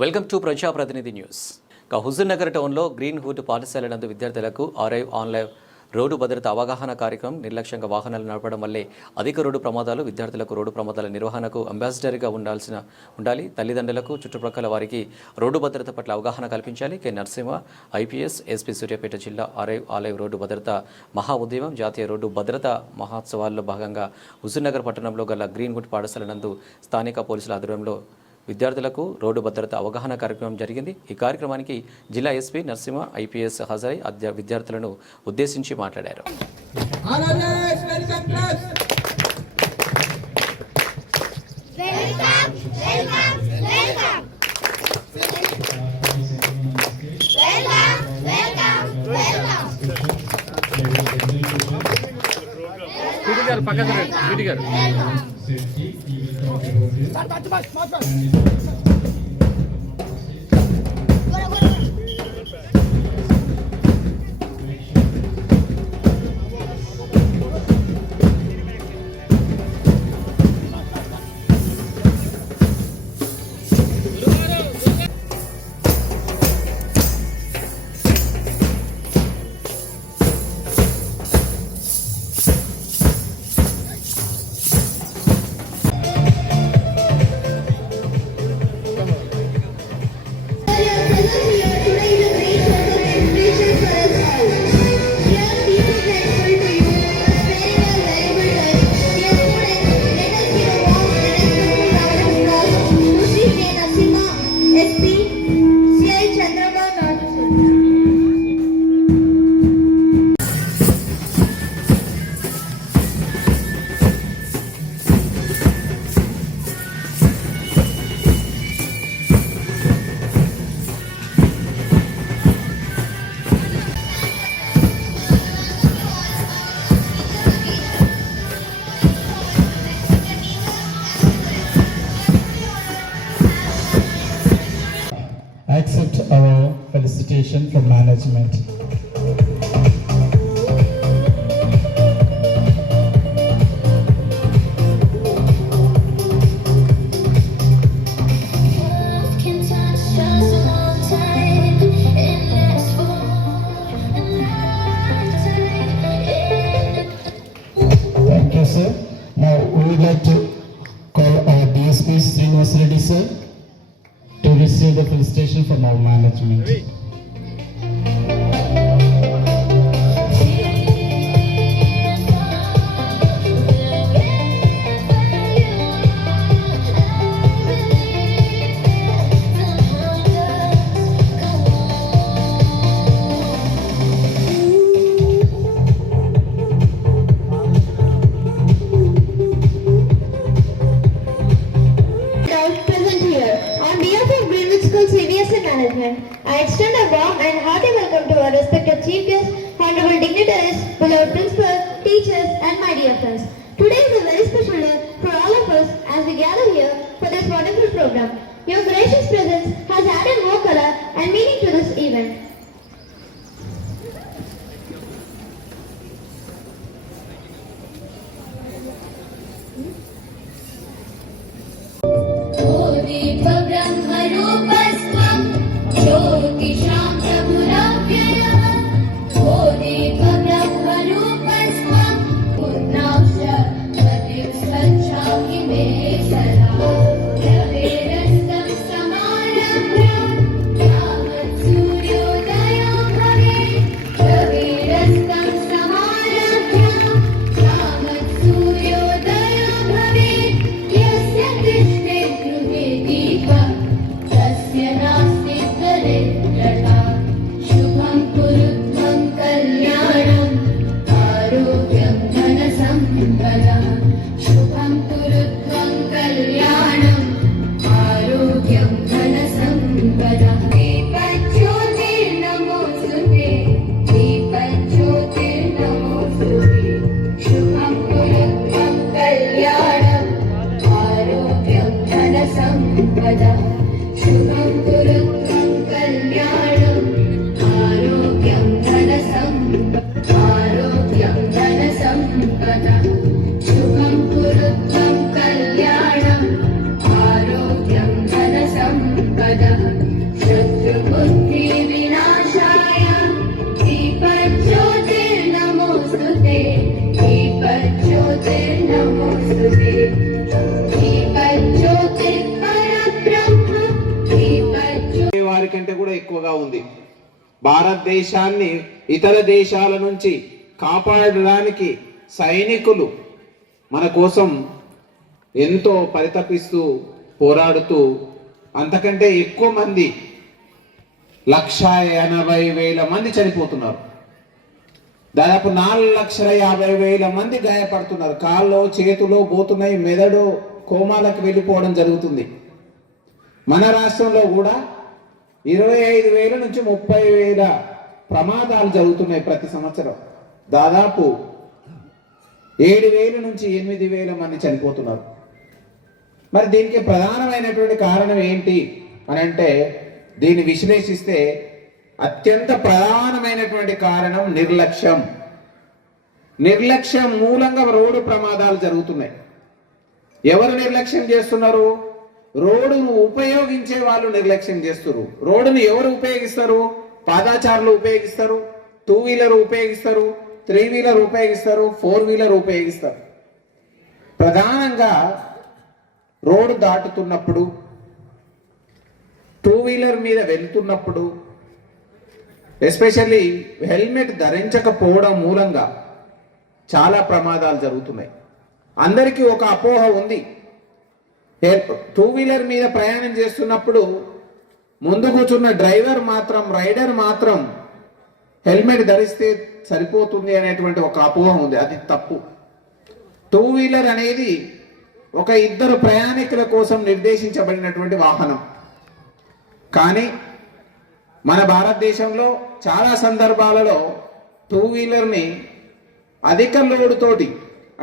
Welcome to ప్రజాప్రతినిధి news. Huzur Nagar టౌన్లో green hood పాఠశాల నందు విద్యార్థులకు ఆర్ఐవ్ ఆన్లైన్ రోడ్డు భద్రత అవగాహన కార్యక్రమం. నిర్లక్ష్యంగా వాహనాలు నడపడం వల్లే అధిక రోడ్డు ప్రమాదాలు. విద్యార్థులకు రోడ్డు ప్రమాదాల నిర్వహణకు అంబాసిడర్గా ఉండాలి. తల్లిదండ్రులకు చుట్టుప్రక్కల వారికి రోడ్డు భద్రత పట్ల అవగాహన కల్పించాలి. K Narasimha IPS SP Suryapet జిల్లా ఆలైవ్ రోడ్డు భద్రత మహా ఉద్యమం జాతీయ రోడ్డు భద్రత మహోత్సవాల్లో భాగంగా హుజూర్ నగర్ పట్టణంలో గల గ్రీన్ హుడ్ పాఠశాల నందు స్థానిక పోలీసుల ఆధ్వర్యంలో విద్యార్థులకు రోడ్డు భద్రత అవగాహన కార్యక్రమం జరిగింది. ఈ కార్యక్రమానికి జిల్లా ఎస్పీ నరసింహ ఐపీఎస్ హాజరై విద్యార్థులను ఉద్దేశించి మాట్లాడారు. Accept our felicitation from management. Thank you, sir. Now we would like to call our DSP Srinivas Reddy, sir, to receive the felicitation from our management. I extend a warm and hearty welcome to our respected chief guests, honorable dignitaries, beloved principals, teachers, and my dear friends. Today is a very special day for all of us as we gather here for this wonderful program. Your gracious presence has added more color and meaning to this event. భారతదేశాన్ని ఇతర దేశాల నుంచి కాపాడడానికి సైనికులు మన కోసం ఎంతో పరితపిస్తూ పోరాడుతూ అంతకంటే ఎక్కువ మంది 1,80,000 మంది చనిపోతున్నారు. దాదాపు 4,50,000 మంది గాయపడుతున్నారు. కాళ్ళు చేతులు పోతున్నాయి, మెదడు కోమాలకు వెళ్ళిపోవడం జరుగుతుంది. మన రాష్ట్రంలో కూడా 25,000 నుంచి 30,000 ప్రమాదాలు జరుగుతున్నాయి ప్రతి సంవత్సరం. దాదాపు 7,000 నుంచి 8,000 మంది చనిపోతున్నారు. మరి దీనికి ప్రధానమైనటువంటి కారణం ఏంటి అని అంటే, దీన్ని విశ్లేషిస్తే అత్యంత ప్రధానమైనటువంటి కారణం నిర్లక్ష్యం. నిర్లక్ష్యం మూలంగా రోడ్డు ప్రమాదాలు జరుగుతున్నాయి. ఎవరు నిర్లక్ష్యం చేస్తున్నారు? రోడ్డును ఉపయోగించే వాళ్ళు నిర్లక్ష్యం చేస్తున్నారు. రోడ్డును ఎవరు ఉపయోగిస్తారు? పాదాచారులు ఉపయోగిస్తారు, 2 వీలర్ ఉపయోగిస్తారు, 3 వీలర్ ఉపయోగిస్తారు, 4 వీలర్ ఉపయోగిస్తారు. ప్రధానంగా రోడ్డు దాటుతున్నప్పుడు, 2 వీలర్ మీద వెళ్తున్నప్పుడు, ఎస్పెషల్లీ హెల్మెట్ ధరించకపోవడం మూలంగా చాలా ప్రమాదాలు జరుగుతున్నాయి. అందరికీ ఒక అపోహ ఉంది, 2 వీలర్ మీద ప్రయాణం చేస్తున్నప్పుడు ముందు కూర్చున్న రైడర్ మాత్రం హెల్మెట్ ధరిస్తే సరిపోతుంది అనేటువంటి ఒక అపోహ ఉంది. అది తప్పు. 2 వీలర్ అనేది ఒక 2 ప్రయాణికుల కోసం నిర్దేశించబడినటువంటి వాహనం. కానీ మన భారతదేశంలో చాలా సందర్భాలలో 2 వీలర్ని అధిక లోడ్ తోటి,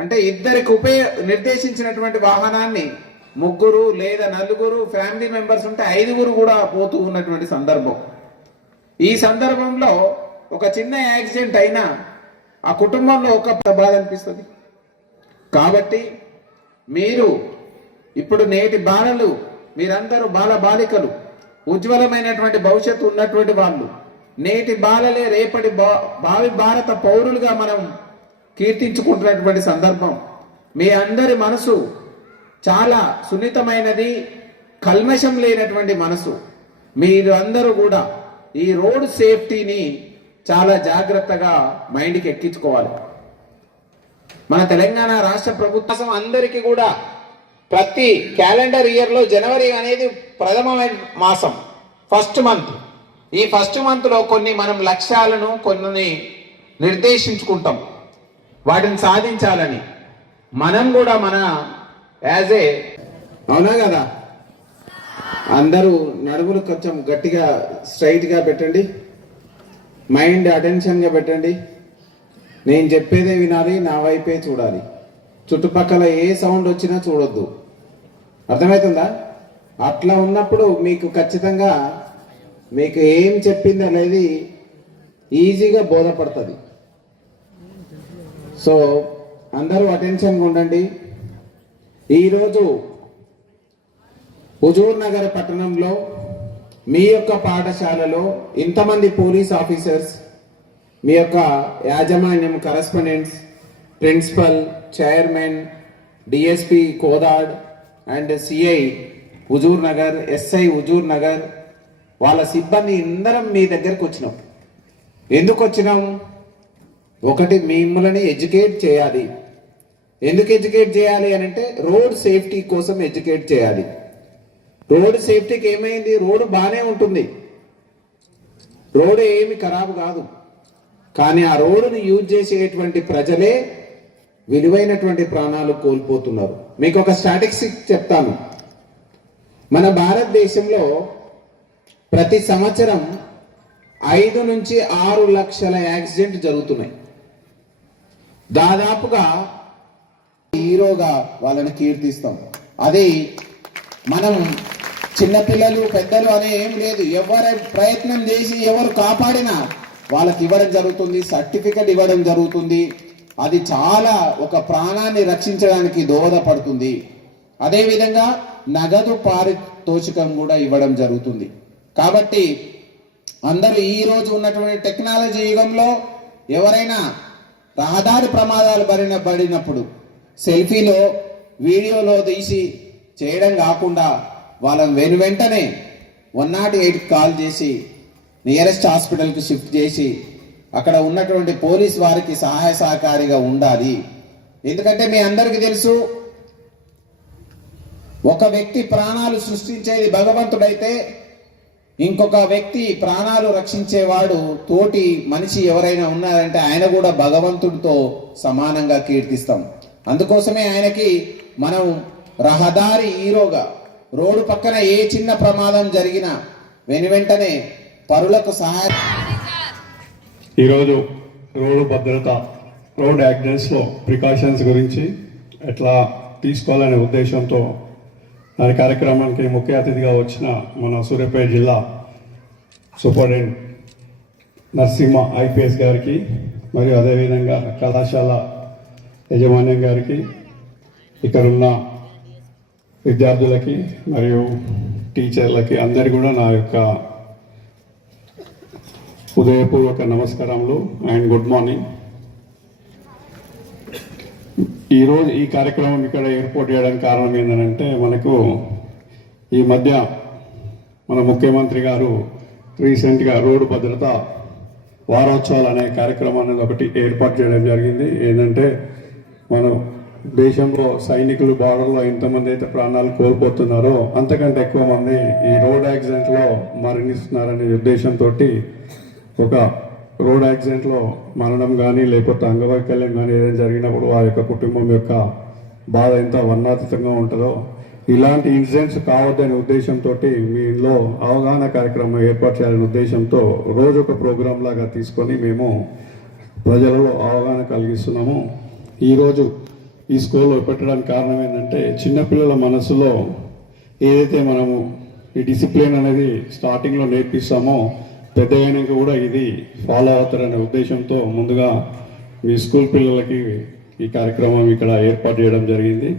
అంటే 2కి నిర్దేశించినటువంటి వాహనాన్ని 3 లేదా 4 ఫ్యామిలీ మెంబర్స్ ఉంటే 5 కూడా పోతూ ఉన్నటువంటి సందర్భం. ఈ సందర్భంలో ఒక చిన్న యాక్సిడెంట్ అయినా ఆ కుటుంబంలో ఒక బాధ అనిపిస్తుంది. కాబట్టి మీరు ఇప్పుడు నేటి బాలలు, మీరందరూ బాలికలు, ఉజ్వలమైనటువంటి భవిష్యత్తు ఉన్నటువంటి వాళ్ళు, నేటి బాలలే రేపటి భావి భారత పౌరులుగా మనం కీర్తించుకుంటున్నటువంటి సందర్భం. మీ అందరి మనసు చాలా సున్నితమైనది, కల్మషం లేనటువంటి మనసు. మీరు అందరూ కూడా ఈ రోడ్ సేఫ్టీని చాలా జాగ్రత్తగా మైండ్కి ఎక్కించుకోవాలి. మన తెలంగాణ రాష్ట్ర ప్రభుత్వం అందరికీ కూడా ప్రతి క్యాలెండర్ ఇయర్లో జనవరి అనేది ప్రథమమైన మాసం, ఫస్ట్ మంత్. ఈ ఫస్ట్ మంత్లో కొన్ని మనం లక్ష్యాలను కొన్ని నిర్దేశించుకుంటాం, వాటిని సాధించాలని. మనం కూడా మన అవునా కదా, అందరూ నడుములు కొంచెం గట్టిగా స్ట్రైట్గా పెట్టండి, మైండ్ అటెన్షన్గా పెట్టండి. నేను చెప్పేదే వినాలి, నా వైపే చూడాలి. చుట్టుపక్కల ఏ సౌండ్ వచ్చినా చూడొద్దు. అర్థమవుతుందా? అట్లా ఉన్నప్పుడు మీకు ఖచ్చితంగా మీకు ఏం చెప్పింది అనేది ఈజీగా బోధపడుతుంది. సో అందరూ అటెన్షన్గా ఉండండి. ఈరోజు హుజూర్ నగర్ పట్టణంలో మీ యొక్క పాఠశాలలో ఇంతమంది పోలీస్ ఆఫీసర్స్, మీ యొక్క యాజమాన్యం, correspondents, principal, chairman, DSP Kodad and CI Huzurnagar, SI Huzurnagar, వాళ్ళ సిబ్బంది అందరం మీ దగ్గరకు వచ్చినాం. ఎందుకు వచ్చినాం? ఒకటి, మిమ్మల్ని ఎడ్యుకేట్ చేయాలి. ఎందుకు ఎడ్యుకేట్ చేయాలి అని అంటే, రోడ్ సేఫ్టీ కోసం ఎడ్యుకేట్ చేయాలి. రోడ్ సేఫ్టీకి ఏమైంది? రోడ్డు బాగానే ఉంటుంది, రోడ్డు ఏమి ఖరాబు కాదు. కానీ ఆ రోడ్డును యూజ్ చేసేటువంటి ప్రజలే విలువైనటువంటి ప్రాణాలు కోల్పోతున్నారు. మీకు ఒక స్టాటిస్టిక్స్ చెప్తాను. మన భారతదేశంలో ప్రతి సంవత్సరం 5 నుంచి 6 లక్షల యాక్సిడెంట్ జరుగుతున్నాయి. దాదాపుగా హీరోగా వాళ్ళని కీర్తిస్తాం. అది మనం చిన్నపిల్లలు పెద్దలు అనే ఏం లేదు, ఎవరు ప్రయత్నం చేసి ఎవరు కాపాడినా వాళ్ళకి ఇవ్వడం జరుగుతుంది, సర్టిఫికెట్ ఇవ్వడం జరుగుతుంది. అది చాలా ఒక ప్రాణాన్ని రక్షించడానికి దోహదపడుతుంది. అదేవిధంగా నగదు పారితోషికం కూడా ఇవ్వడం జరుగుతుంది. కాబట్టి అందరూ ఈ రోజు ఉన్నటువంటి టెక్నాలజీ యుగంలో ఎవరైనా రహదారి ప్రమాదాలు పడినప్పుడు సెల్ఫీలో, వీడియోలో తీసి చేయడం కాకుండా వాళ్ళని వెంటనే 108 కాల్ చేసి నియరెస్ట్ హాస్పిటల్కి షిఫ్ట్ చేసి అక్కడ ఉన్నటువంటి పోలీస్ వారికి సహాయ సహకారిగా ఉండాలి. ఎందుకంటే మీ అందరికీ తెలుసు, ఒక వ్యక్తి ప్రాణాలు సృష్టించేది భగవంతుడైతే ఇంకొక వ్యక్తి ప్రాణాలు రక్షించేవాడు తోటి మనిషి ఎవరైనా ఉన్నారంటే ఆయన కూడా భగవంతుడితో సమానంగా కీర్తిస్తాం. అందుకోసమే ఆయనకి మనం రహదారి హీరోగా, రోడ్డు పక్కన ఏ చిన్న ప్రమాదం జరిగినా వెనువెంటనే పరులకు సహాయం. ఈరోజు రోడ్డు భద్రత, రోడ్ యాక్సిడెంట్స్లో ప్రికాషన్స్ గురించి ఎట్లా తీసుకోవాలనే ఉద్దేశంతో దాని కార్యక్రమానికి ముఖ్య అతిథిగా వచ్చిన మన సూర్యాపేట జిల్లా సూపరింటెండెంట్ నరసింహ ఐపీఎస్ గారికి, మరియు అదేవిధంగా కళాశాల యాజమాన్యం గారికి, ఇక్కడున్న విద్యార్థులకి మరియు టీచర్లకి అందరికీ కూడా నా యొక్క ఉదయపూర్వక నమస్కారములు అండ్ గుడ్ మార్నింగ్. ఈరోజు ఈ కార్యక్రమం ఇక్కడ ఏర్పాటు చేయడానికి కారణం ఏంటంటే, మనకు ఈ మధ్య మన ముఖ్యమంత్రి గారు రీసెంట్గా రోడ్డు భద్రత వారోత్సవాలు అనే కార్యక్రమాన్ని ఒకటి ఏర్పాటు చేయడం జరిగింది. ఏంటంటే, మనం దేశంలో సైనికులు బార్డర్లో ఎంతమంది అయితే ప్రాణాలు కోల్పోతున్నారో అంతకంటే ఎక్కువ మంది ఈ రోడ్ యాక్సిడెంట్లో మరణిస్తున్నారనే ఉద్దేశంతో ఒక రోడ్ యాక్సిడెంట్లో మరణం కానీ లేకపోతే అంగవైకల్యం కానీ ఏదైనా జరిగినప్పుడు ఆ యొక్క కుటుంబం యొక్క బాధ ఎంత వర్ణాతీతంగా ఉంటుందో, ఇలాంటి ఇన్సిడెంట్స్ కావద్దనే ఉద్దేశంతో మీలో అవగాహన కార్యక్రమం ఏర్పాటు చేయాలనే ఉద్దేశంతో రోజు ఒక ప్రోగ్రాం లాగా తీసుకొని మేము ప్రజలలో అవగాహన కలిగిస్తున్నాము. ఈరోజు ఈ స్కూల్లో పెట్టడానికి కారణం ఏంటంటే, చిన్నపిల్లల మనసులో ఏదైతే మనము ఈ డిసిప్లిన్ అనేది స్టార్టింగ్లో నేర్పిస్తామో పెద్ద అయినాక కూడా ఇది ఫాలో అవుతారనే ఉద్దేశంతో ముందుగా మీ స్కూల్ పిల్లలకి ఈ కార్యక్రమం ఇక్కడ ఏర్పాటు చేయడం జరిగింది.